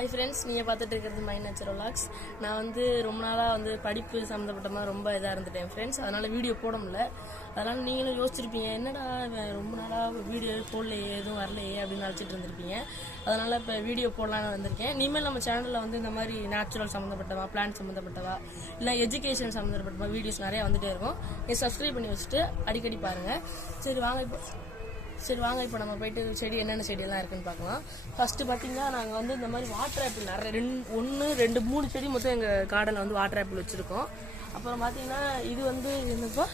Hi friends, நீங்கள் பார்த்துட்டு இருக்கிறது மை நேச்சுரல் விலாக்ஸ். நான் வந்து ரொம்ப நாளாக படிப்பு சம்மந்தப்பட்ட மாதிரி ரொம்ப இதாக இருந்துட்டேன் ஃப்ரெண்ட்ஸ். அதனால் வீடியோ போட முடியல. அதனால் நீங்களும் யோசிச்சிருப்பீங்க, என்னடா ரொம்ப நாளாக வீடியோ போடலையே, எதுவும் வரலையே அப்படின்னு நினச்சிட்டு இருந்திருப்பீங்க. அதனால் இப்போ வீடியோ போடலான்னு வந்திருக்கேன். இனிமேல் நம்ம சேனலில் இந்த மாதிரி நேச்சுரல் சம்மந்தப்பட்டவா, பிளான்ட் சம்மந்தப்பட்டவா, இல்லை எஜுகேஷன் சம்மந்தப்பட்ட வீடியோஸ் நிறையா வந்துகிட்டே இருக்கும். நீங்கள் சப்ஸ்கிரைப் பண்ணி வச்சுட்டு அடிக்கடி பாருங்கள். சரி வாங்க இப்போ நம்ம போயிட்டு செடி என்னென்ன செடியெல்லாம் இருக்குன்னு பார்க்கலாம். ஃபர்ஸ்ட் பார்த்தீங்கன்னா நாங்கள் இந்த மாதிரி வாட்டர் ஆப்பிள் நிறைய 1 2 3 செடி மொத்தம் எங்கள் கார்டனில் வாட்டர் ஆப்பிள் வச்சுருக்கோம். அப்புறம் பார்த்தீங்கன்னா இது என்னப்பா,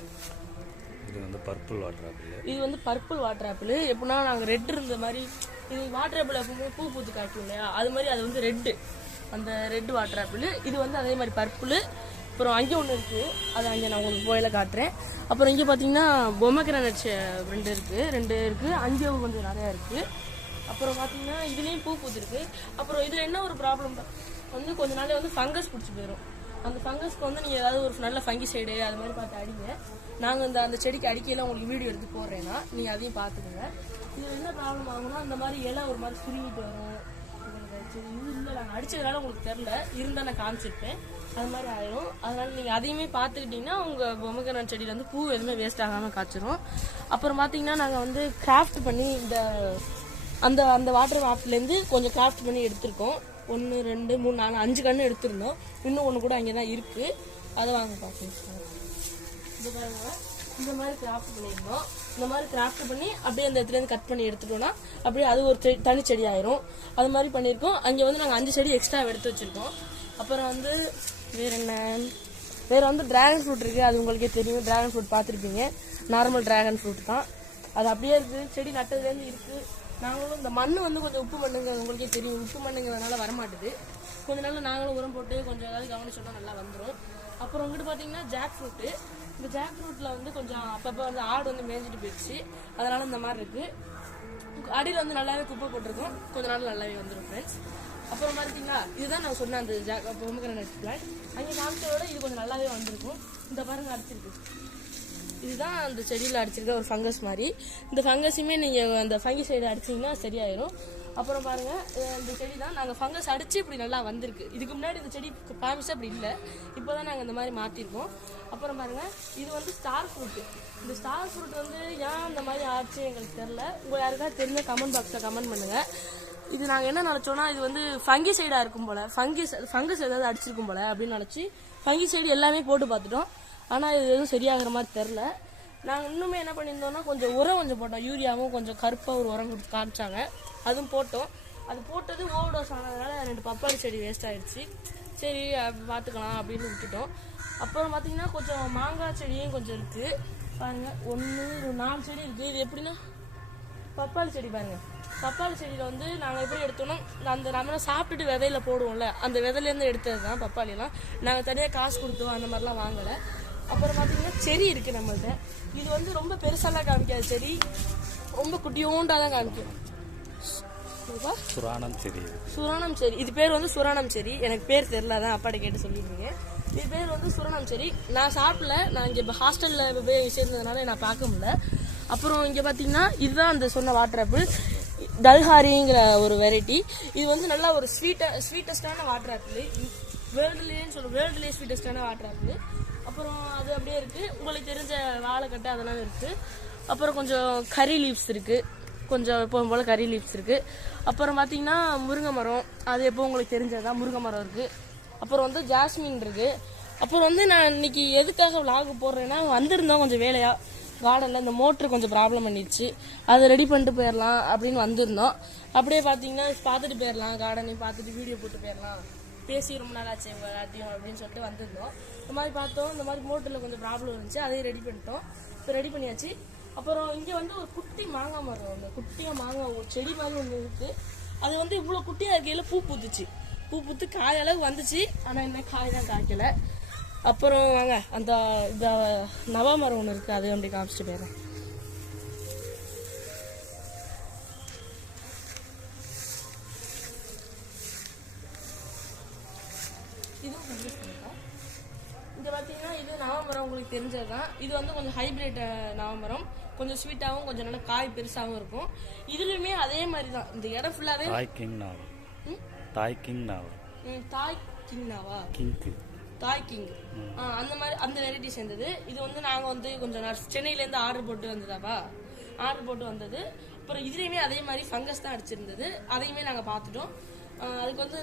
இது பர்பிள் வாட்டர் ஆப்பிள். இது பர்பிள் வாட்டர் ஆப்பிள். எப்படின்னா நாங்கள் ரெட் இருந்த மாதிரி, இது வாட்டர் ஆப்பிள் எப்பவுமே பூ பூத்து காய்க்கும் இல்லையா, அது மாதிரி அது ரெட்டு, அந்த ரெட் வாட்டர் ஆப்பிள். இது அதே மாதிரி பர்பிள். அப்புறம் அங்கே ஒன்று இருக்குது, அது அங்கே நான் உங்களுக்கு போயில காட்டுறேன். அப்புறம் இங்கே பார்த்தீங்கன்னா பொமக்ரானட் 2 இருக்குது. அங்கே கொஞ்சம் நிறையா இருக்குது. அப்புறம் பார்த்தீங்கன்னா இதுலேயும் பூ பூத்துருக்கு. அப்புறம் இதில் என்ன ஒரு ப்ராப்ளம், கொஞ்ச நாளே ஃபங்கஸ் பிடிச்சி போயிடும். அந்த ஃபங்கஸ்க்கு நீங்கள் ஏதாவது ஒரு நல்ல ஃபங்கி சைடு அது மாதிரி பார்த்து அடிங்க. நாங்கள் அந்த செடிக்கு அடிக்கையெல்லாம் உங்களுக்கு வீடியோ எடுத்து போடுறேன்னா நீங்கள் அதையும் பார்த்துக்குங்க. இதில் என்ன ப்ராப்ளம் ஆகும்னா, அந்த மாதிரி இலை ஒரு மாதிரி சுருங்கிட்டு வரும். இது இல்லை, நாங்கள் அடித்ததுனால உங்களுக்கு தெரில, இருந்தால் நான் காமிச்சிருப்பேன். அது மாதிரி ஆயிரும். அதனால நீங்கள் அதையுமே பார்த்துக்கிட்டிங்கன்னா உங்கள் பொமக்ரானட் செடியில் பூ எதுவுமே வேஸ்ட் ஆகாமல் காய்ச்சிரும். அப்புறம் பார்த்தீங்கன்னா நாங்கள் கிராஃப்ட் பண்ணி அந்த அந்த வாட்டர் ஆப்லேருந்து கொஞ்சம் கிராஃப்ட் பண்ணி எடுத்திருக்கோம். 1 2 3 4 5 கன்று எடுத்திருந்தோம். இன்னும் ஒன்று கூட அங்கே தான் இருக்குது. அதை வாங்க பார்க்கலாம். இது பாருங்க, இந்த மாதிரி கிராஃப்ட் பண்ணியிருந்தோம். இந்த மாதிரி கிராஃப்ட் பண்ணி அப்படியே அந்த இடத்துலேருந்து கட் பண்ணி எடுத்துட்டோம்னா அப்படியே அது ஒரு தனி செடி ஆயிரும். அது மாதிரி பண்ணியிருக்கோம். அங்கே நாங்கள் 5 செடி எக்ஸ்ட்ரா எடுத்து வச்சுருக்கோம். அப்புறம் வேறு டிராகன் ஃப்ரூட் இருக்குது. அது உங்களுக்கே தெரியும், டிராகன் ஃப்ரூட் பார்த்துருப்பீங்க. நார்மல் டிராகன் ஃப்ரூட் தான், அது அப்படியே இருக்குது. செடி நட்டதுலேருந்து இருக்குது. நாங்களும் இந்த மண் கொஞ்சம் உப்பு மண்ணுங்க, உங்களுக்கே தெரியும், உப்பு மண்ணுங்கிறதுனால வரமாட்டுது. கொஞ்ச நாள் நாங்களும் உரம் போட்டு கொஞ்சம் ஏதாவது கவனிச்சோம்னா நல்லா வந்துடும். அப்புறம் இங்கிட்டு பார்த்தீங்கன்னா ஜாக் ஃப்ரூட்டு. இந்த ஜாக் ஃப்ரூட்டில் கொஞ்சம் அப்பப்போ ஆடு மேய்ஞ்சிட்டு போயிடுச்சு, அதனால் இந்த மாதிரி இருக்குது. அடியில் நல்லாவே குப்பை போட்டிருக்கோம். கொஞ்ச நாள் நல்லாவே வந்துடும் ஃப்ரெண்ட்ஸ். அப்புறம் பார்த்தீங்களா, இதுதான் நான் சொன்னேன் அந்த பொமக்ரானட் பிளான்ட். அங்கே காமிச்சதோட இது கொஞ்சம் நல்லாவே வந்திருக்கும். இந்த பாருங்க அடிச்சிருக்கு, இதுதான் அந்த செடியில் அடிச்சிருக்க ஒரு ஃபங்கஸ் மாதிரி. இந்த ஃபங்கஸுமே நீங்கள் அந்த ஃபங்கி சைடு அடிச்சிங்கன்னா சரியாயிரும். அப்புறம் பாருங்கள், இந்த செடி தான் நாங்கள் ஃபங்கஸ் அடித்து இப்படி நல்லா வந்திருக்கு. இதுக்கு முன்னாடி இந்த செடி காமிச்சா அப்படி இல்லை, இப்போ தான் நாங்கள் இந்த மாதிரி மாற்றிருக்கோம். அப்புறம் பாருங்கள், இது ஸ்டார் ஃப்ரூட்டு. இந்த ஸ்டார் ஃப்ரூட் ஏன் இந்த மாதிரி ஆச்சு எங்களுக்கு தெரில. உங்கள் யாருக்காவது தெரிஞ்ச கமெண்ட் பாக்ஸில் கமெண்ட் பண்ணுங்கள். இது நாங்கள் என்ன நினச்சோன்னா, இது ஃபங்கி சைடாக இருக்கும் போல், ஃபங்கஸ் ஏதாவது அடிச்சிருக்கும் போல் அப்படின்னு நினச்சி ஃபங்கி சைடு எல்லாமே போட்டு பார்த்துட்டோம். ஆனால் இது எதுவும் சரியாகிற மாதிரி தெரில. நாங்கள் இன்னுமே என்ன பண்ணியிருந்தோம்னா, கொஞ்சம் உரம் போட்டோம். யூரியாவும் கொஞ்சம் கருப்பாக ஒரு உரம் கொடுத்து காமிச்சாங்க, அதுவும் போட்டோம். அது போட்டது ஓவர்டோஸ் ஆனதுனால 2 பப்பாளி செடி வேஸ்ட் ஆகிடுச்சு. சரி பார்த்துக்கலாம் அப்படின்னு விட்டுட்டோம். அப்புறம் பார்த்திங்கன்னா கொஞ்சம் மாங்காய் செடியும் கொஞ்சம் இருக்குது. பாருங்கள், 1 4 செடி இருக்குது. இது எப்படின்னா பப்பாளி செடி பாருங்கள். பப்பாளி செடியில் நாங்கள் எப்படி எடுத்தோம்னா, அந்த நம்ம சாப்பிட்டுட்டு விதையில போடுவோம்ல, அந்த விதையிலேருந்து எடுத்தது தான் பப்பாளிலாம். நாங்கள் தனியாக காசு கொடுத்தோம், அந்த மாதிரிலாம் வாங்கலை. அப்புறம் பார்த்தீங்கன்னா செடி இருக்குது நம்மள்கிட்ட. இது ரொம்ப பெருசாலாம் காமிக்காது, செடி ரொம்ப குட்டியோண்டாக தான் காமிக்கும். சுரானம் செடி. இது பேர் சுரானம் செடி. எனக்கு பேர் தெரில, தான் அப்பாட்ட கேட்டு சொல்லியிருந்தீங்க. இது பேர் சுரானம் செடி. நான் சாப்பிடல, நான் இங்கே இப்போ ஹாஸ்டலில் போய் சேர்ந்ததுனால நான் பார்க்க முடியல. அப்புறம் இங்கே பார்த்தீங்கன்னா இதுதான் அந்த சொன்ன வாட்டர் ஆப்பிள், டல்ஹாரிங்கிற ஒரு வெரைட்டி. இது நல்லா ஒரு ஸ்வீட்டஸ்டான வாட்டர் ஆப்பிள். வேர்ல்டுலேயே ஸ்வீட்டஸ்டான வாட்டர் ஆப்பிள். அப்புறம் அது அப்படியே இருக்குது. உங்களுக்கு தெரிஞ்ச வாழைக்கட்டை அதெல்லாம் இருக்குது. அப்புறம் கொஞ்சம் கறி லீவ்ஸ் இருக்குது, கொஞ்சம் எப்பவும் போல் கறி லீவ்ஸ் இருக்குது. அப்புறம் பார்த்தீங்கன்னா முருங்கை மரம், அது எப்போ உங்களுக்கு தெரிஞ்சதுதான், முருங்கை மரம் இருக்குது. அப்புறம் ஜாஸ்மின் இருக்குது. அப்புறம் நான் இன்னைக்கு எதுக்காக விலாக் போடுறேன்னா, வந்திருந்தோம் கொஞ்சம் வேலையாக கார்டனில். இந்த மோட்ரு கொஞ்சம் ப்ராப்ளம் பண்ணிடுச்சு, அதை ரெடி பண்ணிட்டு போயிடலாம் அப்படின்னு வந்திருந்தோம். அப்படியே பார்த்தீங்கன்னா பார்த்துட்டு போயிடலாம், கார்டனையும் பார்த்துட்டு வீடியோ போட்டு போயிடலாம், பேசி ரொம்ப நாள் ஆச்சு எல்லாத்தையும் அப்படின்னு சொல்லிட்டு வந்திருந்தோம். இந்த மாதிரி பார்த்தோம், இந்த மாதிரி மோட்டரில் கொஞ்சம் ப்ராப்ளம் இருந்துச்சு, அதையும் ரெடி பண்ணிட்டோம். இப்போ ரெடி பண்ணியாச்சு. அப்புறம் இங்கே ஒரு குட்டி மாங்காய் மரம், அந்த குட்டியாக மாங்காய் ஒரு செடி மாதிரி ஒன்று இருக்குது. அது இவ்வளோ குட்டியாக இருக்கையில் பூ பூத்து காய் அளவு வந்துச்சு, ஆனால் இன்னும் காய் தான் காய்க்கலை. அப்புறம் வாங்க, அந்த நவா மரம் ஒன்று இருக்குது, அதையும் அப்படி காமிச்சிட்டு போயிடுறேன். இங்கே பார்த்தீங்கன்னா இது நவமரம், உங்களுக்கு தெரிஞ்சது தான். இது கொஞ்சம் ஹைப்ரிட் நவமரம், கொஞ்சம் ஸ்வீட்டாகவும் கொஞ்சம் நல்லா காய் பெருசாகவும் இருக்கும். இதுலையுமே அதே மாதிரி தான். இந்த இடம் ஃபுல்லாகவே தாய் கிங் நாவா? தாய் கிங்னாவா? கிங்கு தாய் கிங். அந்த மாதிரி அந்த வெரைட்டி சேர்ந்தது. இது வந்து நாங்கள் வந்து கொஞ்சம் சென்னையிலேருந்து ஆர்டர் போட்டு வந்ததாப்பா, ஆர்டர் போட்டு வந்தது. அப்புறம் இதுலேயுமே அதே மாதிரி ஃபங்கஸ் தான் அடிச்சிருந்தது, அதையுமே நாங்கள் பார்த்துட்டோம். அதுக்கு வந்து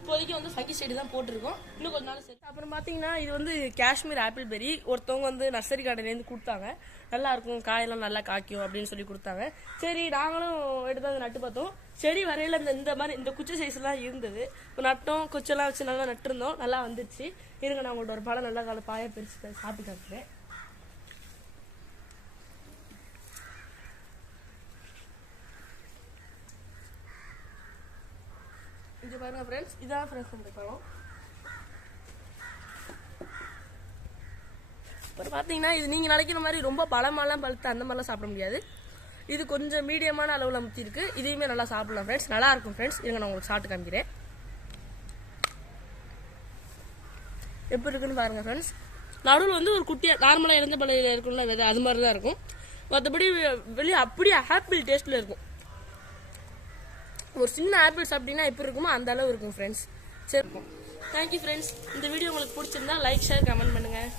இப்போதைக்கு வந்து ஃபங்கிசைடு தான் போட்டிருக்கோம், இன்னும் கொஞ்ச நாள் சரி. அப்புறம் பார்த்தீங்கன்னா இது வந்து காஷ்மீர் ஆப்பிள் பெரி. ஒருத்தவங்க வந்து நர்சரி கார்டன்லேருந்து கொடுத்தாங்க, நல்லா இருக்கும் காயெல்லாம் நல்லா காய்க்கும் அப்படின்னு சொல்லி கொடுத்தாங்க. சரி நாங்களும் எடுத்து வந்து நட்டு பார்த்தோம். செடி வரையில இந்த மாதிரி இந்த குச்சி சைஸ்லாம் இருந்தது. இப்போ நட்டோம், குச்செல்லாம் வச்சு நல்லா நட்டுருந்தோம், நல்லா வந்துருச்சு. இருங்க நான் உங்கள்கிட்ட ஒரு பழம் நல்லா கால பாய பிரிச்சு சாப்பிட்டு காட்டுறேன். இங்கே பாருங்க ஃப்ரெண்ட்ஸ், இதான் ஃப்ரெண்ட்ஸ் இந்த பழம். அப்புறம் பார்த்தீங்கன்னா இது நீங்கள் நினைக்கிற மாதிரி ரொம்ப பழமெல்லாம் பழுத்து அந்த மாதிரிலாம் சாப்பிட முடியாது. இது கொஞ்சம் மீடியமான அளவில் முத்தி இருக்கு. இதையுமே நல்லா சாப்பிடலாம் ஃப்ரெண்ட்ஸ், நல்லா இருக்கும் ஃப்ரெண்ட்ஸ். இருங்க நான் உங்களுக்கு சாப்பிட்டு காமிக்கிறேன் எப்படி இருக்குன்னு பாருங்க ஃப்ரெண்ட்ஸ். நடுவில் வந்து ஒரு குட்டியாக நார்மலாக இறந்த பழையில இருக்கும்ல விதை, அது மாதிரி தான் இருக்கும். மற்றபடி வெளியே அப்படியே ஆப்பிள் டேஸ்ட்டில் இருக்கும். ஒரு சின்ன ஆப்பிள் சாப்பிட்டீங்கன்னா எப்படி இருக்குமோ அந்த அளவு இருக்கும் ஃப்ரெண்ட்ஸ். சரி இருக்கும். Thank you friends. இந்த வீடியோ உங்களுக்கு பிடிச்சிருந்தா லைக் ஷேர் கமெண்ட் பண்ணுங்கள்.